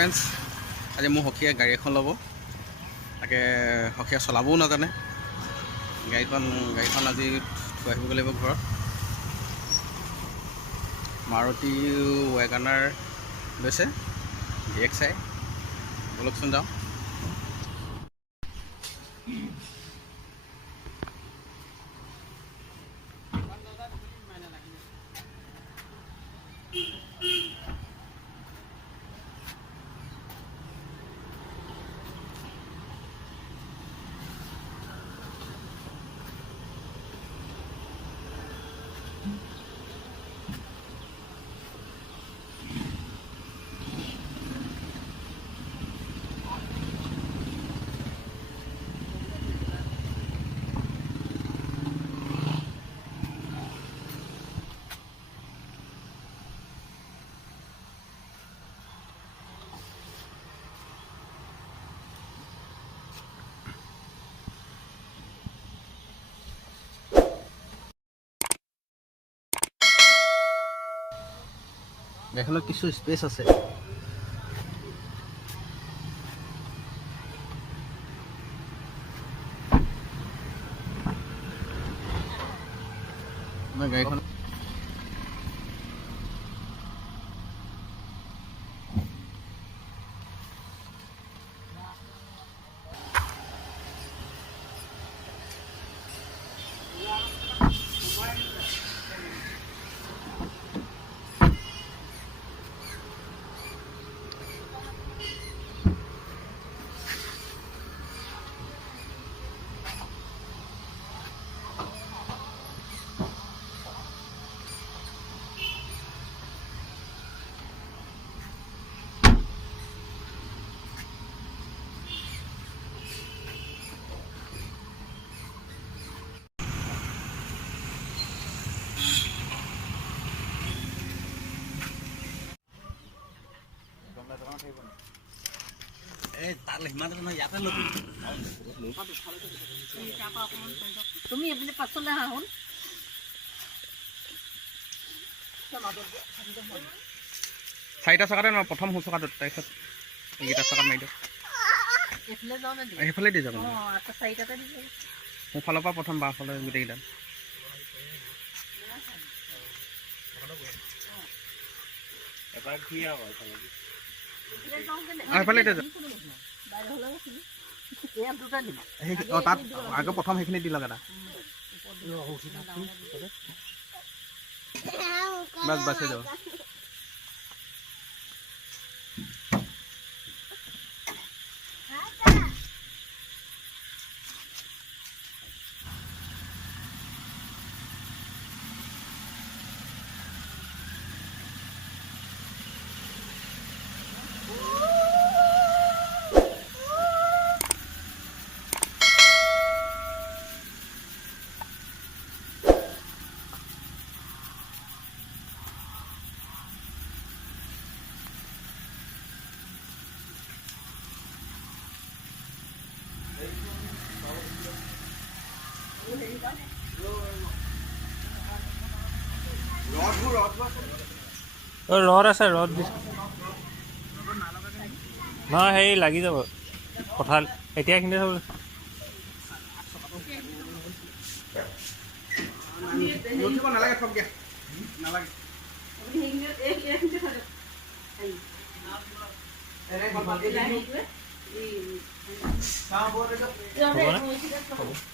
Friends, আজি মোৰ সখীয়ে গাড়ী এখন ল'ব। তাকে সখীয়ে চলাবও নাজানে। গাড়ীখন আজি থৈ আহিবগৈ লাগিব ঘৰত। মাৰুতি ৱেগানাৰ লৈছে, DXi। ব'লকচোন যাওঁ। গাড়ীখনত কিছু স্পেচ আছে। গাড়ীখন তুমি এপিনে পাছলৈ আহা শুন। চাৰিটা চকাতে নহয়, প্ৰথম সোঁচকাটোত, তাৰপিছত এইকেইটা চকাত মাৰি দিয়ক। এইফালে যাওঁ নে? সেইফালে দি যাব। চাৰিটাতে দি যাব। সোঁফালৰ পৰা প্ৰথম বাওঁফালে গোটেইকেইটা। সেইফালে এতিয়া তাত আগৰ প্ৰথম সেইখিনি দি লওক এটা। বাছ বাছে যাব। ৰদ আছে, ৰদ দিছে নহয়, হেৰি লাগি যাব কঁঠাল এতিয়া এইখিনি থব। নালাগে থক দিয়া, নালাগে। হ'ব নে?